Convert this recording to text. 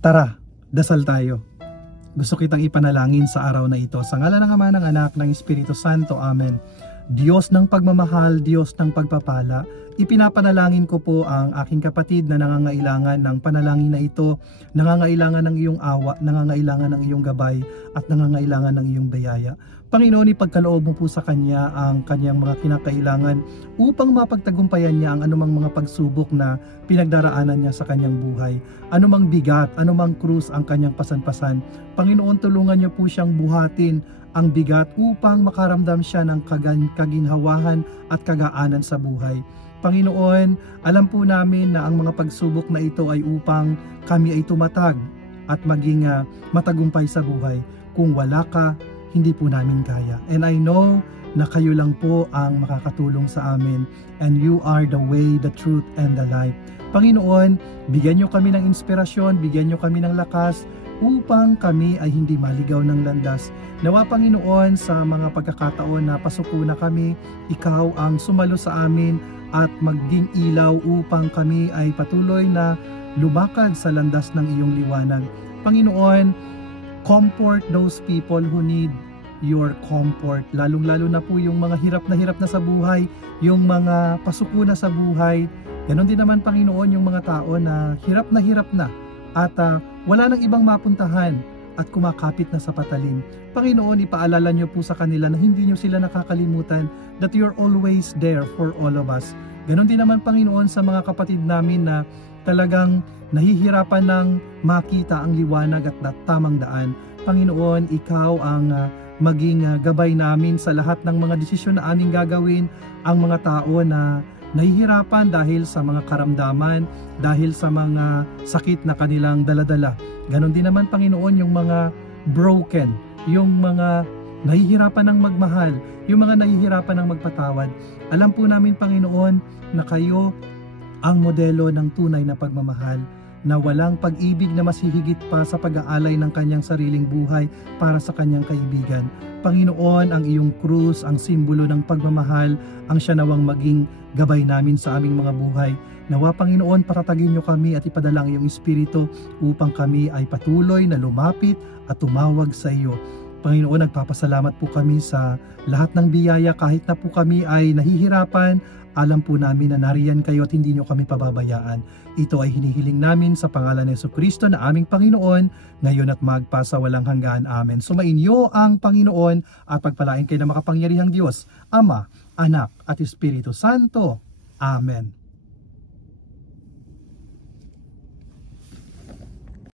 Tara, dasal tayo. Gusto kitang ipanalangin sa araw na ito. Sa ngalan ng Ama, ng Anak, ng Espiritu Santo. Amen. Diyos ng pagmamahal, Diyos ng pagpapala, ipinapanalangin ko po ang aking kapatid na nangangailangan ng panalangin na ito, nangangailangan ng iyong awa, nangangailangan ng iyong gabay, at nangangailangan ng iyong biyaya. Panginoon, ipagkaloob mo po sa kanya ang kanyang mga kinakailangan upang mapagtagumpayan niya ang anumang mga pagsubok na pinagdaraanan niya sa kanyang buhay. Anumang bigat, anumang krus ang kanyang pasan-pasan. Panginoon, tulungan niyo po siyang buhatin ang bigat upang makaramdam siya ng kaginhawahan at kagaanan sa buhay. Panginoon, alam po namin na ang mga pagsubok na ito ay upang kami ay tumatag at maging matagumpay sa buhay. Kung wala ka, hindi po namin kaya. And I know na kayo lang po ang makakatulong sa amin. And you are the way, the truth, and the life. Panginoon, bigyan niyo kami ng inspirasyon, bigyan niyo kami ng lakas upang kami ay hindi maligaw ng landas. Nawa Panginoon, sa mga pagkakataon na pasuko na kami, ikaw ang sumalo sa amin at maging ilaw upang kami ay patuloy na lumakad sa landas ng iyong liwanag. Panginoon, comfort those people who need your comfort. Lalong-lalo na po yung mga hirap na sa buhay, yung mga pasuko na sa buhay. Ganon din naman Panginoon yung mga tao na hirap na at wala nang ibang mapuntahan at kumakapit na sa patalim. Panginoon, ipaalala niyo po sa kanila na hindi niyo sila nakakalimutan, that you're always there for all of us. Ganon din naman Panginoon sa mga kapatid namin na talagang nahihirapan ng makita ang liwanag at tamang daan. Panginoon, ikaw ang maging gabay namin sa lahat ng mga desisyon na aming gagawin. Ang mga tao na nahihirapan dahil sa mga karamdaman, dahil sa mga sakit na kanilang daladala. Ganon din naman Panginoon yung mga broken, yung mga nahihirapan ng magmahal, yung mga nahihirapan ng magpatawad. Alam po namin Panginoon na kayo ang modelo ng tunay na pagmamahal, na walang pag-ibig na mas hihigit pa sa pag-aalay ng kanyang sariling buhay para sa kanyang kaibigan. Panginoon, ang iyong krus, ang simbolo ng pagmamahal, ang siya nawang maging gabay namin sa aming mga buhay. Nawa Panginoon, patatagin niyo kami at ipadala ang iyong Espiritu upang kami ay patuloy na lumapit at tumawag sa iyo. Panginoon, nagpapasalamat po kami sa lahat ng biyaya kahit na po kami ay nahihirapan. Alam po namin na nariyan kayo at hindi nyo kami pababayaan. Ito ay hinihiling namin sa pangalan ni Jesucristo na aming Panginoon, ngayon at magpasawalang hanggan. Amen. Sumainyo ang Panginoon at pagpalain kayo ng makapangyarihang Diyos, Ama, Anak at Espiritu Santo. Amen.